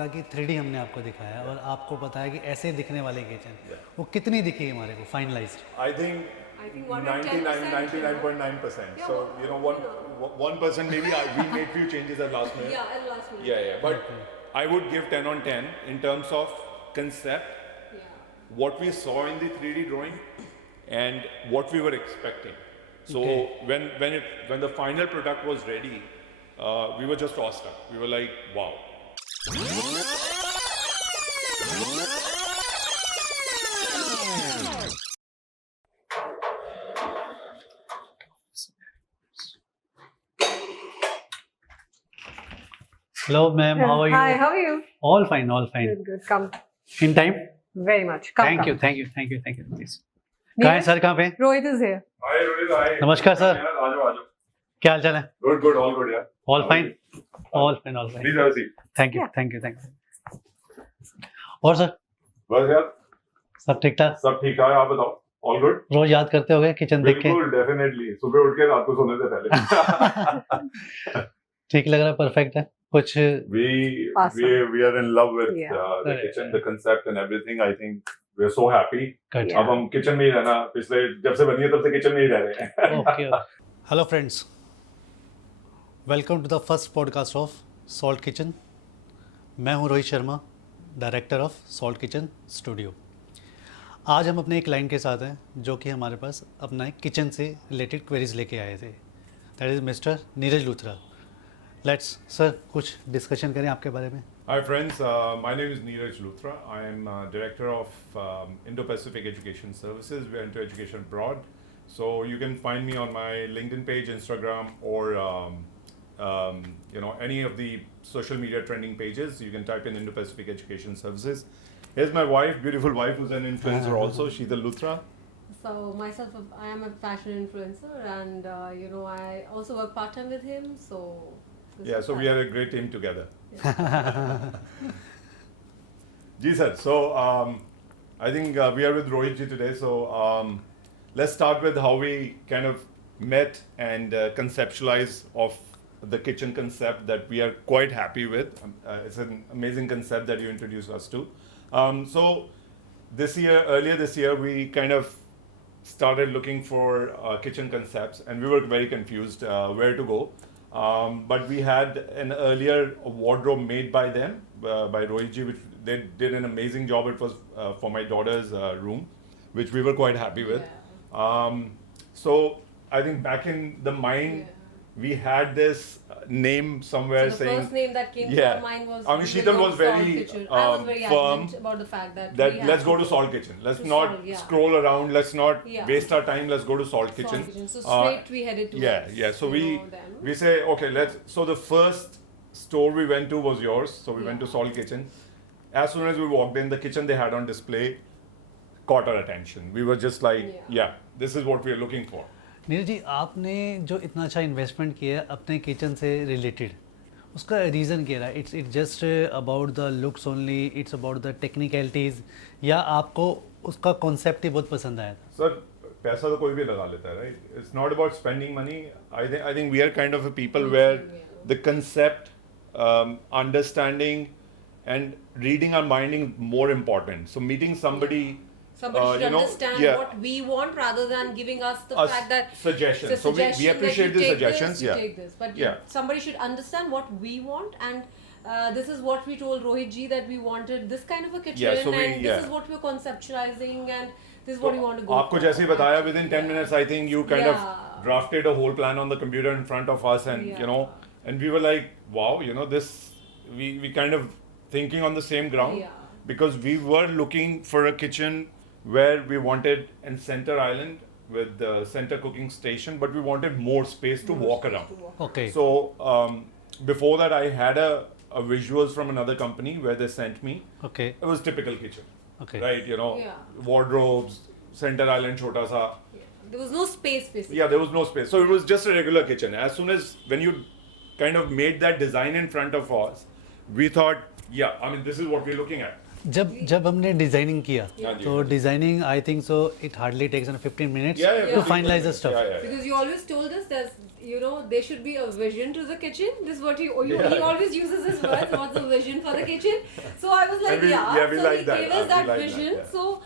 कहा कि 3D हमने आपको दिखाया और आपको पता है कि ऐसे दिखने वाले किचन, वो कितनी दिखी हमारे को finalised? I think I think 110%, 99.9%. Yeah, So, well, 1% maybe we made few changes at last minute. Yeah, at last minute. Yeah. But I would give 10 on 10 in terms of concept, Yeah. what we saw in the 3D drawing, and what we were expecting. So Okay. when the final product was ready, we were just awestruck. We were like, wow. Hello, ma'am. How are you? Hi, how are you? All fine, all fine. Good. Come. In time? Very much. Come. Thank come. you, thank you, thank you, thank you. Please. कहाँ है sir, कहाँ पे? Rohit is here. Hi, Rohit. Hi. नमस्कार sir. आ जाओ। क्या हाल चाल है? Good, all good, yeah. All fine, all fine, all fine. Please have a seat. Thank you, Yeah. thank you, thank you. और सर बस यार सब ठीक ठाक? सब ठीक है, आप बताओ। All good? रोज याद करते होगे किचन देख के? बिल्कुल, definitely. सुबह उठ के रात को सोने से पहले। ठीक लग रहा है, परफेक्ट है कुछ? Awesome. We are in love with Yeah. the kitchen, the concept and everything. I think we are so happy. Good. Yeah. अब हम किचन में ही रहना, पिछले जब से बनी है तब से किचन में ही रह रहे हैं। Okay. Hello friends, welcome to the first podcast of Salt Kitchen. मैं हूँ Rohit Sharma, director of salt kitchen studio. आज हम अपने एक क्लाइंट के साथ हैं जो कि हमारे पास अपना एक किचन से रिलेटेड क्वेरीज लेके आए थे। That is mister Neeraj Luthra. Let's sir कुछ डिस्कशन करें आपके बारे में। Hi friends, my name is Neeraj Luthra. I am director of Indo-Pacific Education Services. We are into education abroad. So you can find me on my LinkedIn page, Instagram, or any of the social media trending pages. You can type in Indo-Pacific Education Services. Here's my wife, beautiful wife, who's an influencer also, Sheetal Luthra. So myself, I am a fashion influencer, and I also work part time with him. So this is So we fun. are a great team together. Ji sir, so I think we are with Rohit ji today. So let's start with how we kind of met and conceptualize of the kitchen concept that we are quite happy with. It's an amazing concept that you introduced us to. So earlier this year, we kind of started looking for kitchen concepts, and we were very confused where to go. But we had an earlier wardrobe made by them, by Rohit ji, which they did an amazing job. It was for my daughter's room, which we were quite happy with. So I think back in the mind, we had this name somewhere So the saying, first name that came to Yeah. our mind was. I mean, Sheetal was Salt very, Kitchen. I was very firm adamant about the fact that that we had let's go to go Salt Kitchen. Let's to not Salt, yeah. scroll around. Let's not Yeah. waste our time. Let's go to Salt Kitchen. Salt Kitchen. So straight we headed to. Yeah. So we say okay. So the first store we went to was yours. So we went to Yeah. Salt Kitchen. As soon as we walked in, the kitchen they had on display caught our attention. We were just like, yeah, this is what we are looking for. Neeraj ji, आपने जो इतना अच्छा investment किया है अपने kitchen से related, उसका reason क्या रहा है? It's just about the looks only, it's about the technicalities, या आपको उसका कॉन्सेप्ट ही बहुत पसंद आया था? सर पैसा तो कोई भी लगा लेता है, right? It's not about spending money. I think we are kind of a people where the concept, understanding and reading are minding more important. So meeting somebody Somebody should understand what we want rather than giving us the fact that suggestions. it's a So we suggestion appreciate that the you take suggestions. This, you take this. But somebody should understand what we want, and this is what we told Rohit ji, that we wanted this kind of a kitchen, so and this is what we're conceptualizing, and this is what we want to go आपको for. जैसे ही बताया, within 10 minutes I think you kind of drafted a whole plan on the computer in front of us, and and we were like, wow, this we kind of thinking on the same ground, because we were looking for a kitchen where we wanted in center island with the center cooking station, but we wanted more space to walk around. Okay. So before that I had a visuals from another company where they sent me. Okay. It was typical kitchen. Okay. Right, wardrobes, center island chota sa. There was no space basically. Yeah, there was no space. So it was just a regular kitchen. As soon as when you kind of made that design in front of us, we thought, this is what we're looking at. जब हमने designing किया तो designing I think so it hardly takes 15 minutes to finalize the stuff. Because you always told us you know, there should be a vision to the kitchen. This is what he always uses his words. What's the vision for the kitchen? So I was like, And we so like he that. gave us We that like vision. that, yeah. So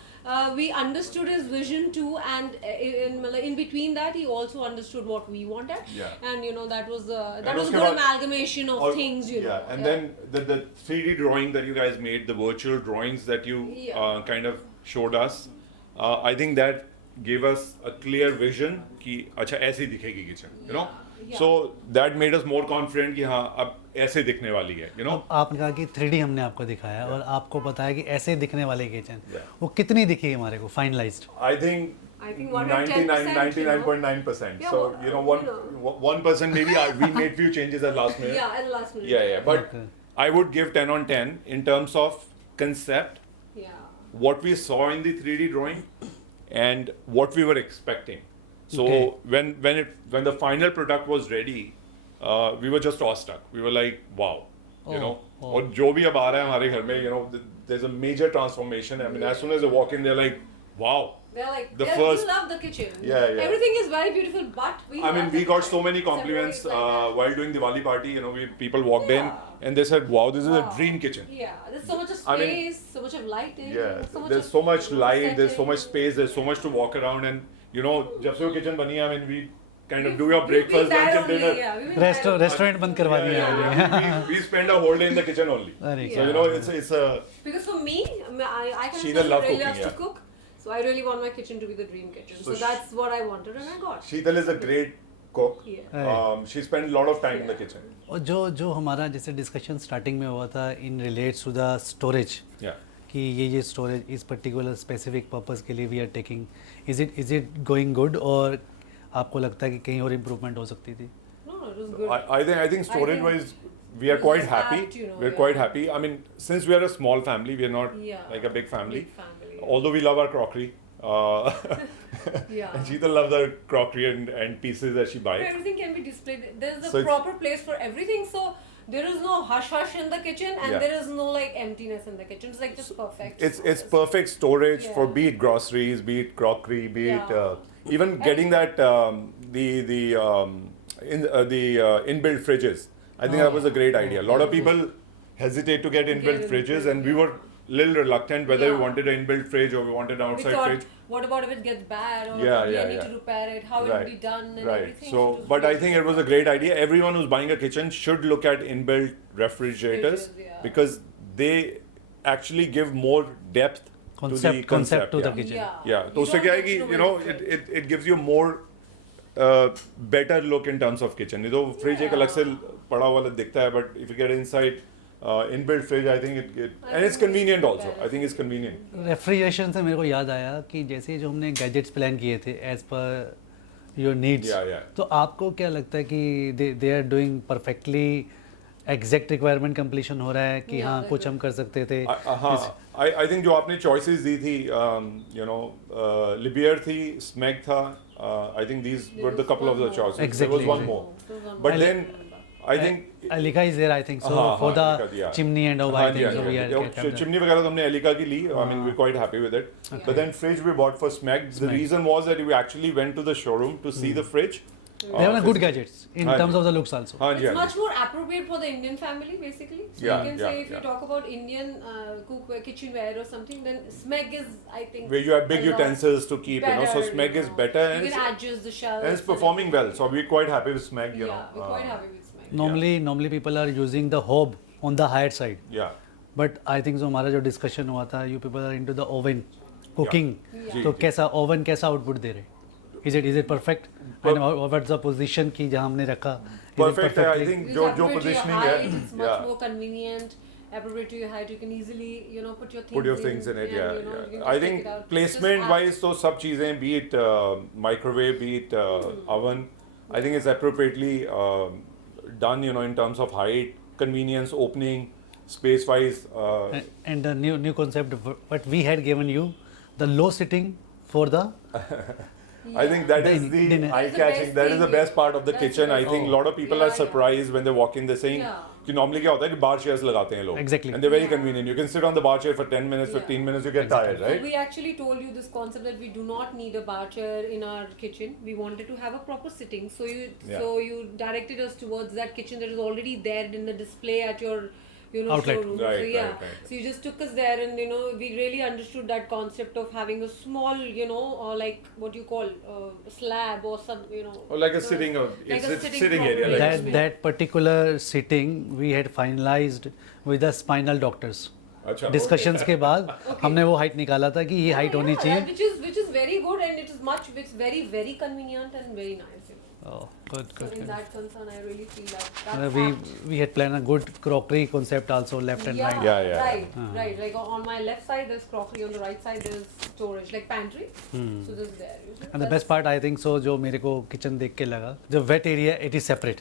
we understood his vision too, and in between that, he also understood what we wanted. Yeah. And you know, that was a And good uske baad- amalgamation of things. You know. And then the 3D drawing that you guys made, the virtual drawings that you Yeah. kind of showed us, I think that gave us a clear vision कि अच्छा ऐसे दिखेगी kitchen, you know. Yeah. So that made us more confident कि हाँ अब ऐसे दिखने वाली है, you know. अब आपने कहा कि 3D हमने आपको दिखाया और आपको पता है कि ऐसे दिखने वाले किचन Yeah. वो कितनी दिखी हमारे को finalised? I think I think 110%, 99.9%. Yeah, So well, you know, you know. 1% maybe we made few changes at last minute. Yeah, at the last minute. Yeah. But Okay. I would give 10 on 10 in terms of concept, Yeah. what we saw in the 3D drawing, and what we were expecting. So Okay. when the final product was ready, we were just awestruck. We were like, wow, you know. और जो भी अब आ रहा है हमारे घर में, you know, there's a major transformation. I mean, as soon as they walk in, they're like, wow. They're like, The we first- love the kitchen. Yeah. Everything is very beautiful, but we I mean, love we the got kitchen. so many So compliments everybody's like that. while doing Diwali party. You know, people walked in Yeah. and they said, "Wow, this is a Wow. dream kitchen." Yeah, there's so much of I space, mean, so much of lighting. Yeah, so much there's of, so much you know, light, there's so much setting. space, there's so much to walk around, and you know, जब से वो kitchen बनी है, I mean, we kind of do your We've been breakfast, there lunch, and only, dinner. yeah, we've been there only. Restaurant बंद करवा दिया Yeah, हमने। yeah. we spend a whole day in the kitchen only. अरे Yeah. So you know, it's a Because for me, I kind Sheila of love really cooking, loves to yeah. cook. So I really want my kitchen to be the dream kitchen. So So that's what I wanted and I got. Sheetal is a great cook. Yeah. Right. She spent a lot of time in the kitchen. और जो हमारा जैसे discussion starting में हुआ था इन relates to the storage Yeah. कि ये स्टोरेज इस पर्टिकुलर स्पेसिफिक पर्पस के लिए we are taking, is it going good और आपको लगता है कि कहीं और इम्प्रूवमेंट हो सकती थी? No, it was good. I think storage wise, we are it quite was happy. apt, you know, We're yeah. quite happy. I mean, since we are a small family, we are not Yeah. like a big family. Big family. Although we love our crockery. Yeah. And Sheetal loves her crockery and pieces that she buys. Everything can be displayed. There's a So it's- proper place for everything. So there is no hush hush in the kitchen, and Yeah. there is no like emptiness in the kitchen. It's like just perfect. It's perfect storage for Yeah. be it groceries, be it crockery, be it Yeah. even getting that inbuilt fridges. I think that was a great idea. A lot of people hesitate to get inbuilt in fridges, fridge, and we were little reluctant whether we Yeah. wanted an inbuilt fridge or we wanted an We outside thought, fridge. what about if it gets bad or Yeah, we yeah, need yeah. to repair it? How it Right. will be done and Right. everything. So, it was but I great. think it was a great idea. Everyone who's buying a kitchen should look at inbuilt refrigerators Fridges, yeah. because they actually give more depth to the concept to the yeah. kitchen. Yeah. Yeah, तो You उससे don't क्या है get कि to you know where it's it gives you more better look in terms of kitchen. नहीं तो fridge एक अलग से पड़ा हुआ दिखता है, but if you get inside inbuilt fridge, I think it and it's convenient also. I think it's convenient. Refrigeration से मेरे को याद आया कि जैसे जो हमने गैजेट्स प्लान किए थे as per your needs, Yeah. तो आपको क्या लगता है कि they are doing perfectly exact requirement completion हो रहा है कि Yeah, हाँ they're कुछ हम कर सकते थे? हाँ, I think जो आपने choices दी थी, you know, Libier थी, Smeg था, I think these There were the was couple of one the more. choices. Exactly, There was one exactly. more. There was one But more. then I think Alika is there, I think so, हाँ, for हाँ, the yeah. chimney and all. हाँ I जी, think हाँ so. जी, We हाँ are जी। kept them. Chimney वगैरह तो हमने एलिका की ली. I mean, we're quite happy with it. But then fridge we bought for Smeg. The reason was that we actually went to the showroom to see the fridge. They have good gadgets in हाँ terms ji. of the looks also. हाँ जी, It's हाँ much ji. more appropriate for the Indian family, basically. So Yeah, you can yeah, say if you yeah. talk about Indian cookware, kitchenware or something, then Smeg is, I think, Where you have big a lot utensils to keep, you know. So better, Smeg you is know. better and You it's, can adjust the shelves. and it's performing well. So we're quite happy with Smeg, you know. Yeah, we're quite happy with Smeg. Normally people are using the hob on the higher side. Yeah. But I think so हमारा जो discussion हुआ था, you people are into the oven cooking. Yeah. तो जी, कैसा oven कैसा output दे रहे? Is it perfect? And what's the position की जहाँ हमने रखा? Is it Perfect है, I perfectly- think It's जो appropriate to your positioning height, है. it's much Yeah. more convenient. Appropriate to your height, you can easily, you know, put your things Put your things in it, and, yeah, you know, you can yeah. I just think take it out. placement Just wise, तो सब चीजें, be it microwave, be it oven, I think it's appropriately done, you know, in terms of height, convenience, opening, space wise. And the new concept what we had given you, the low sitting for the I think that is Dinner. the eye That's the catching. best That is the thing, best part of the that's the kitchen. I best think a thing. lot of people Yeah, are yeah. surprised when they walk in. They're saying, Yeah. कि normally क्या होता है कि bar chairs लगाते हैं लोग. Exactly. And they're very Yeah. convenient. You can sit on the bar chair for 10 minutes, Yeah. 15 minutes, you get tired, So right? we actually told you this concept that we do not need a bar chair in our kitchen. We wanted to have a proper sitting. So you directed us towards that kitchen that is already there in the display at your Outlet. showroom. Right, So yeah. right. So you just took us there, and we really understood that concept of having a small like what you call slab or some Or like a sitting, like it's a sitting area. proper Like that particular sitting we had finalized with the spinal doctors. अच्छा. Discussions के बाद हमने वो height निकाला था कि ये height होनी चाहिए. which is very good, and it's very convenient and very nice. Oh, good, So good, in good. that concern, I really feel that We had planned a good crockery concept also left and right. Yeah, yeah. Right. Like on my left side there's crockery, on the right side there's storage, like pantry. So there's there. And the best part I think so जो मेरे को kitchen देख के लगा, जो wait area it is separate,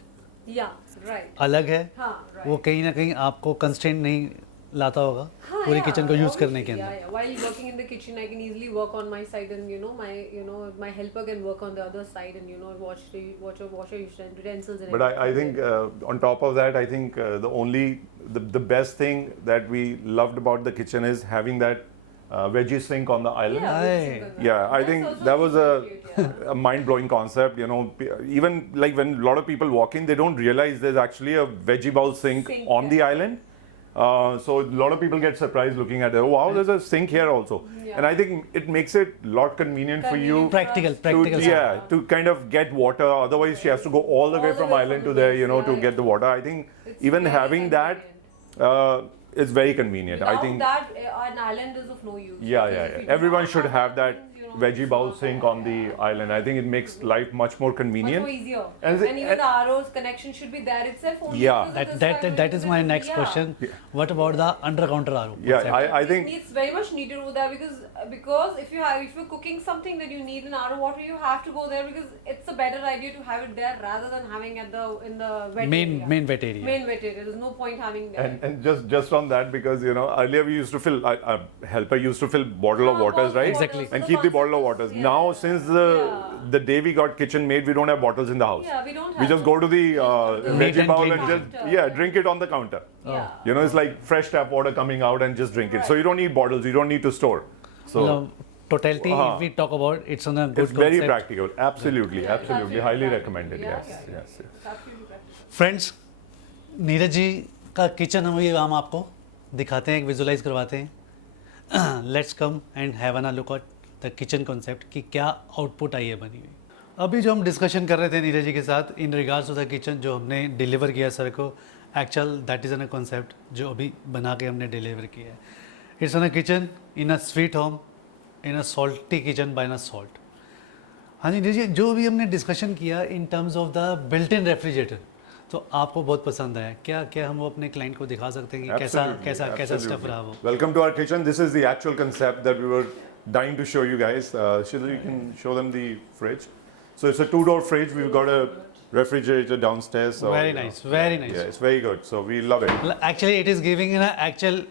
Yeah, right. अलग है. हाँ, right. वो कहीं ना कहीं आपको कंस्ट्रेंट नहीं लाता होगा हाँ, पूरी yeah, किचन को यूज obviously, करने के अंदर. yeah. While working in the kitchen, I can easily work on my side, and my helper can work on the other side, and wash utensils and But I think on top of that, I think the best thing that we loved about the kitchen is having that veggie sink on the island. Aye. Yeah, I That's think also that was cute, yeah. a mind-blowing concept. Even like when a lot of people walk in, they don't realize there's actually a veggie bowl sink on the yeah. island. So a lot of people get surprised looking at it. Oh wow, there's a sink here also. Yeah. And I think it makes it a lot convenient for you. Practical To, side. yeah, to kind of get water. Otherwise, she has to go all the way from island to there, place, to yeah, get the water. I think It's even very having that is very convenient. Without I think. that, an island is of no use. Yeah, Because yeah, if yeah. you do Everyone not should have that things, veggie bowl it's sink not- on the island. I think it makes life much more much convenient. more easier. And And, the- even the RO's connection should be there itself. Only Yeah. because of That this that is my next yeah. question. What about the under counter RO? Yeah, I It think. needs very much needed over there, because if you're cooking something that you need an RO water, you have to go there, because it's a better idea to have it there rather than having in the wet area. main wet area. Main wet area. There's no point having there. And just on that, because earlier we used to fill helper used to fill bottle of waters, right? Exactly. And keep the bottle of waters. Yeah. Now since the day we got kitchen made, we don't have bottles in the house. Yeah, we don't have We just go to the The Neat veggie and bowl clean and just counter. drink it on the counter. Yeah. It's like fresh tap water coming out and just drink it. So you don't need bottles. You don't need to store. So Totality, if we talk about, it's on a good it's very concept. practical. Absolutely, Yeah, absolutely. Highly practical. recommended. Yeah, Yes, yeah, yes, yes. It's absolutely practical. Friends, Neeraj ji का kitchen हम आपको दिखाते हैं, visualise करवाते हैं. Let's come and have an look at the kitchen concept कि क्या output I है बनी हुई. अभी जो हम डिस्कशन कर रहे थे नीरज जी के साथ in regards to the kitchen, जो हमने डिलीवर किया सर को, actual that is an a concept जो अभी बना के हमने डिलीवर किया है. It's an a kitchen in a sweet home, in a salty kitchen by न सॉल्ट. हाँ जी नीरज जी, जो भी हमने डिस्कशन किया in terms of the built in refrigerator, तो आपको बहुत पसंद आया. क्या हम वो अपने क्लाइंट को दिखा सकते हैं कि कैसा स्टफ रहा वो? Welcome to our kitchen. This is the actual concept that we were dying to show you guys. Shilal, you can show them the fridge. So it's a 2-door fridge. We've got a refrigerator downstairs. So, Very nice, very nice. Yeah, it's very good. So we love it. Actually, it is giving an actual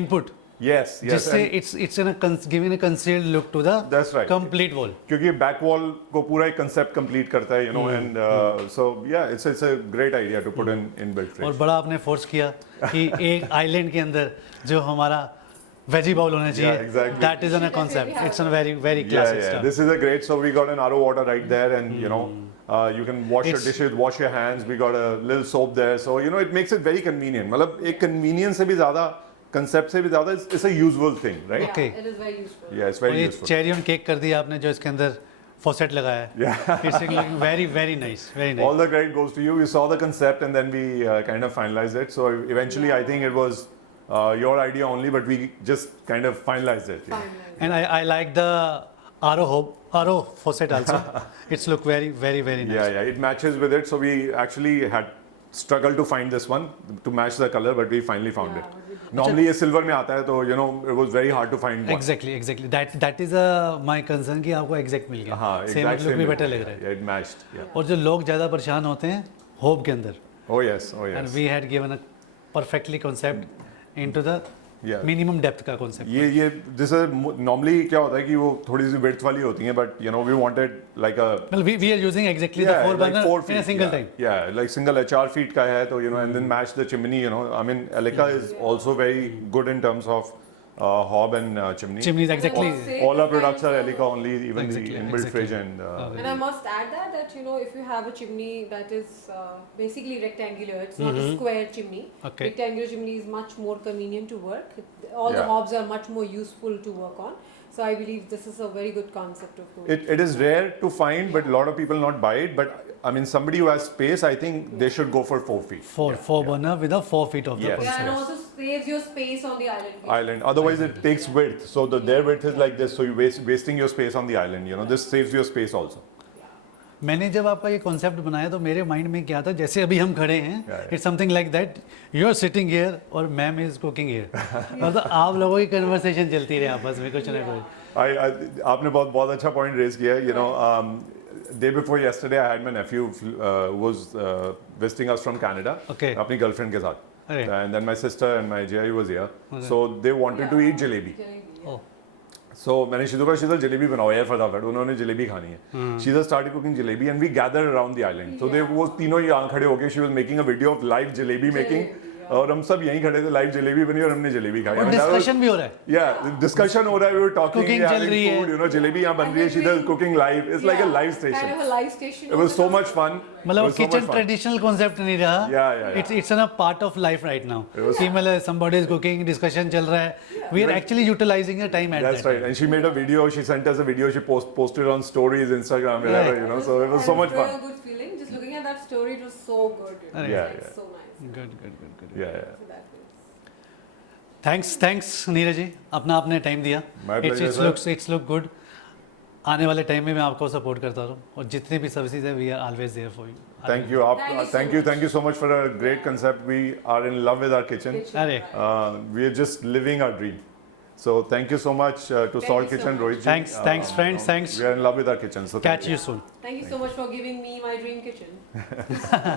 input. Yes, yes. जिससे and it's in a giving a concealed look to the That's right. complete wall. क्योंकि back wall को पूरा एक concept complete करता है, and so या it's a great idea to put in built और fridge. बड़ा आपने फोर्स किया कि एक आइलैंड के अंदर जो हमारा वेजी बाउल होना चाहिए. exactly. That is on a concept. It's a very very Yeah, classic yeah. stuff. This is a great. So we got an RO water right there, and you can wash your It's- dishes, wash your hands. We got a little soap there, so it makes it very convenient. मतलब एक convenience से भी ज़्यादा, concept से भी ज़्यादा, it's a useful thing, right? Yeah, Okay. it is very useful. Yeah, it's और very ये useful. चेरी ऑन केक कर दिया आपने जो इसके अंदर फॉसेट लगाया है. Yeah. It's looking very very nice, very nice. All the credit goes to you. We saw the concept and then we kind of finalized it. So eventually, I think it was your idea only, but we just kind of finalized it. Yeah. Fine. And I like the RO faucet also. It's look very very very nice. Yeah, it matches with it. So we actually had struggled to find this one to match the color, but we finally found Yeah, it. we did. Normally, ये silver में आता है, तो it was very hard to find one. Exactly. That is my concern कि आपको exact मिल गया. हाँ, Same exact look same भी look. better लग रहा है. Yeah, it matched. Yeah. और जो लोग ज़्यादा परेशान होते हैं होप के अंदर, Oh yes. and we had given a perfectly concept into the Yeah. Minimum depth का कॉन्सेप्ट. ये जैसे नॉर्मली क्या होता है कि वो थोड़ी सी विड्थ वाली होती हैं, but you know we wanted like a Well, we are using exactly the 4 burner in a single time. Yeah, like single HR feet का है तो you know and then match the chimney, you know. I mean Elica is also very good in terms of hob and chimney. Chimneys exactly. All our products are Elica only, even Exactly, the inbuilt exactly. fridge and And I must add that you know if you have a chimney that is basically rectangular, it's not a square chimney. Okay. Rectangular chimney is much more convenient to work. All the Yeah. hobs are much more useful to work on. So I believe this is a very good concept of course. it is rare to find, but a lot of people not buy it. But I mean, somebody who has space, I think they should go for 4 feet. Four burner with a 4 feet of the Yes. Yeah, and concept. also saves your space on the island. Island. Otherwise, it takes width. So their width is like this. So you wasting your space on the island. You know, this saves your space also. मैंने जब आपका ये concept बनाया तो मेरे mind में क्या था, जैसे अभी हम खड़े हैं, it's something like that, you are sitting here और मैम इज कुकिंग हियर, मतलब आप लोगों की कन्वर्सेशन चलती रहे आपस में कुछ ना कुछ. आपने बहुत अच्छा पॉइंट रेज किया है. You know, day before yesterday, I had my nephew who was visiting us from Canada. Okay. अपनी गर्लफ्रेंड के साथ. अरे. And then my sister and my Jai was here. So they wanted to eat jalebi. Oh, So मैंने शीतल को शीतल जलेबी बनाओ यार फटाफट, उन्होंने जलेबी खानी है. शीतल started cooking jalebi and we gathered around the island. So they वो तीनों यहाँ खड़े होके she was making a video of live jalebi making. और हम सब यहीं खड़े थे, लाइव जलेबी बनी और हमने जलेबी खाई. और डिस्कशन भी हो रहा है. Yeah, डिस्कशन हो रहा है, we were talking, Cooking चल having रही है. food, you know, जलेबी यहाँ बन रही है, शीतल cooking live. It's like a live station. Kind of a live station. It was so much fun. मतलब It was so kitchen much fun. Traditional concept नहीं रहा. Yeah. It's a part of life right now. It was- कि मतलब somebody is cooking, discussion चल रहा है. We are actually utilizing the time at That's that right. And she made a video. She sent us a video. She posted on stories, Instagram, whatever. Yeah. You know, so it was so much It was fun. a good feeling. Just looking at that story, it was so good. You know, Yeah, it's yeah. so nice. Good. Yeah. So that was. Thanks Neeraj ji, अपना आपने time दिया. My pleasure, sir. It's look good. आने वाले time में मैं आपको support करता रहूँ और जितनी भी सर्विसेज है we are always there for you. Thank you. Thank you so much for a great concept. We are in love with our kitchen. अरे We are just living our dream. So thank you so much to Thank Salt you so Kitchen, much. Rohit ji. Thanks, friends, thanks. We are in love with our kitchen. So thank Catch you soon. Thank you so much for giving me my dream kitchen.